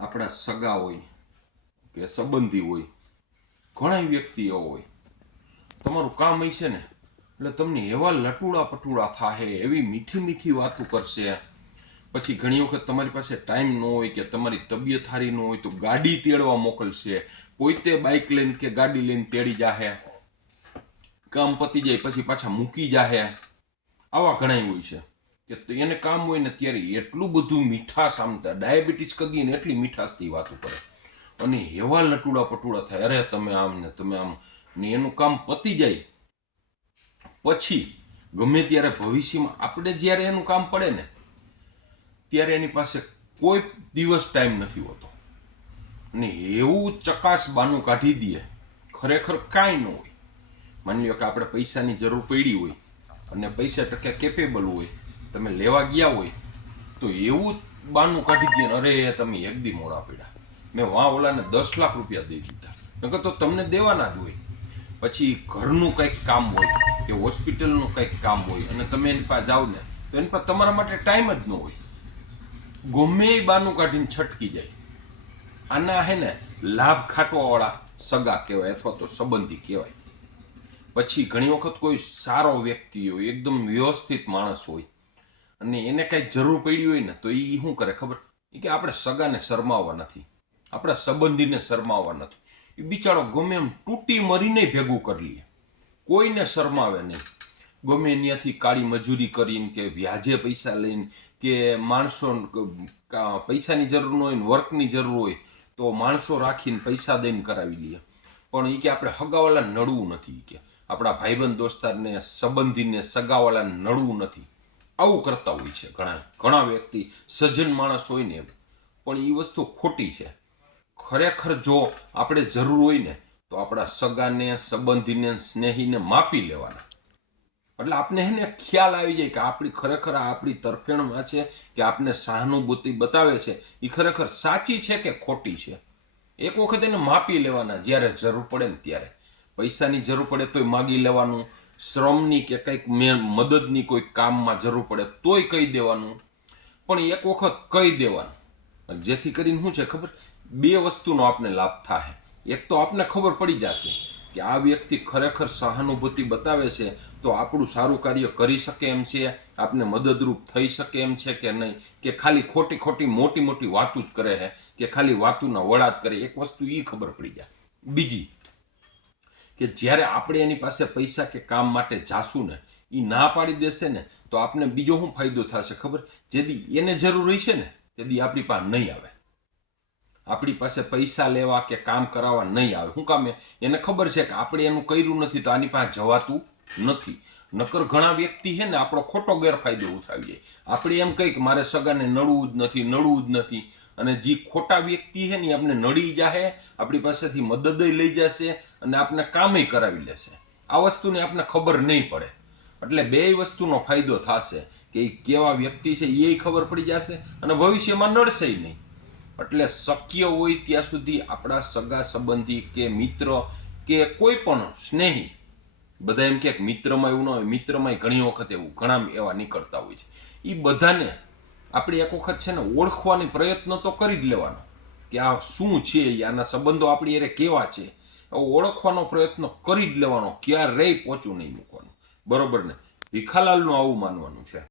આપણા સગા હોય કે સંબંધી હોય ઘણા વ્યક્તિઓ હોય. તમારું કામ હશે ને, એટલે તમને એવા લટુડા પટુડા થાહે, એવી મીઠી મીઠી વાતો કરશે. પછી ઘણી વખત તમારી પાસે ટાઈમ ન હોય કે તમારી તબિયત સારી ન હોય તો ગાડી તેડવા મોકલશે. પોતે બાઇક લઈને કે ગાડી લઈને તેડી જાહે. કામ પતી જાય, પછી પાછા મૂકી જાહે. આવા ઘણા હોય છે. કે એને કામ હોય ને ત્યારે એટલું બધું મીઠાશ આમ ડાયાબિટીસ કદી ને એટલી મીઠાશથી વાતો કરે અને એવા લટુડા પટુડા થાય, અરે તમે આમ ને તમે આમ ને એનું કામ પતી જાય. પછી ગમે ત્યારે ભવિષ્યમાં આપણે જ્યારે એનું કામ પડે ને, ત્યારે એની પાસે કોઈ દિવસ ટાઈમ નથી હોતો. અને એવું ચકાસ બાનું કાઢી દઈએ, ખરેખર કાંઈ ન હોય. માની લો કે આપણે પૈસાની જરૂર પડી હોય અને પૈસા ટકા કેપેબલ હોય તમે લેવા ગયા હોય, તો એવું બાનું કાઢી દે અરે તમે એક દી મોડા પડ્યા. મેં વાં ઓલાને દસ લાખ રૂપિયા દઈ દીધા. નકર તો તમને દેવાના જ હોય. પછી ઘરનું કંઈક કામ હોય કે હોસ્પિટલનું કંઈક કામ હોય અને તમે એની પાસે જાઓ ને, તો એની પાસે તમારા માટે ટાઈમ જ ન હોય. ગમે એ બાનું કાઢીને છટકી જાય. આના હે ને લાભ ખાટવાવાળા સગા કહેવાય અથવા તો સંબંધી કહેવાય. પછી ઘણી વખત કોઈ સારો વ્યક્તિ હોય, એકદમ વ્યવસ્થિત માણસ હોય અને એને કાંઈ જરૂર પડી હોય ને તો એ શું કરે ખબર? એ કે આપણે સગાને શરમાવવા નથી. આપણા સંબંધીને શરમાવવા નથી. એ બિચારો ગમે એમ તૂટી મરીને ભેગું કરી લઈએ કોઈને શરમાવે નહીં. ગમે ત્યાંથી કાળી મજૂરી કરીને કે વ્યાજે પૈસા લઈને કે માણસો પૈસાની જરૂર ન હોય ને વર્કની જરૂર હોય તો માણસો રાખીને પૈસા દઈને કરાવી લઈએ પણ એ કે આપણે હગાવાલા નડવું નથી કે. આપણા ભાઈબંધ દોસ્તારને, સંબંધીને સગાવાલા નડવું નથી. આવું કરતા હોય છે. ઘણા ઘણા વ્યક્તિ સજ્જન માણસ હોય ને પણ એ વસ્તુ ખોટી છે. ખરેખર જો આપણે જરૂર હોય ને, તો આપણા સગાને, સંબંધીને, સ્નેહીને માપી લેવાના. એટલે આપણે એને ખ્યાલ આવી જાય કે આપણી ખરેખર આપણી તરફેણમાં છે કે આપણે સહાનુભૂતિ બતાવે છે. એ ખરેખર સાચી છે કે ખોટી છે? એક વખત એને માપી લેવાના જ્યારે જરૂર પડે ને ત્યારે. પૈસાની જરૂર પડે તોય માગી લેવાનું શ્રમની કે કંઈક મેં મદદની કોઈ કામમાં જરૂર પડે તોય કહી દેવાનું. પણ એક વખત કહી દેવાનું. જેથી કરીને શું છે ખબર? બે વસ્તુનો આપને લાભ થાય એક તો આપને ખબર પડી જશે કે આ વ્યક્તિ ખરેખર સહાનુભૂતિ બતાવે છે તો આપણું સારું કાર્ય કરી શકે એમ છે, આપને મદદરૂપ થઈ શકે એમ છે કે નહીં? કે ખાલી ખોટી ખોટી મોટી મોટી વાતું જ કરે છે કે ખાલી વાતુના જ કરે? એક વસ્તુ એ ખબર પડી જાય. બીજી કે જ્યારે આપણે એની પાસે પૈસા કે કામ માટે જાશું ને એ ના પાડી દેશે ને, તો આપને બીજો શું ફાયદો થશે ખબર? જેથી એને જરૂર રહેશે ને તેથી આપણી પાસે નહીં આવે. આપણી પાસે પૈસા લેવા કે કામ કરાવવા નહીં આવે. શું કામે એને ખબર છે કે આપણે એનું કર્યું નથી તો આની પાસે જવાતું નથી. નકર ઘણા વ્યક્તિ છે ને, આપણો ખોટો ગેરફાયદો ઉઠાવી જાય આપણે એમ કંઈક મારે સગાને નડવું જ નથી, નડવું જ નથી. અને જે ખોટા વ્યક્તિ છે ને એ આપણે નડી જાહે, આપણી પાસેથી મદદ લઈ જશે અને આપને કામે કરાવી લેશે. આ વસ્તુની આપને ખબર નહીં પડે. એટલે બે વસ્તુનો ફાયદો થશે કે એ કેવા વ્યક્તિ છે એ ખબર પડી જશે અને ભવિષ્યમાં નડશે નહીં. એટલે શક્ય હોય ત્યાં સુધી આપણા સગા સંબંધી કે મિત્ર કે કોઈ પણ સ્નેહી, બધા એમ કે મિત્રમાં એવું ન હોય, મિત્રમાં ઘણી વખત એવું ઘણા એવા નીકળતા હોય છે. એ બધાને આપણે એક વખત છે ને ઓળખવાની પ્રયત્ન તો કરી જ લેવાનો. કે આ શું છે આના સંબંધો આપણી અરે કેવા છે? ઓળખવાનો પ્રયત્ન કરી જ લેવાનો, ક્યારેય પહોંચું નહીં મૂકવાનું. બરોબર ને? ભીખાલાલનું આવું માનવાનું છે.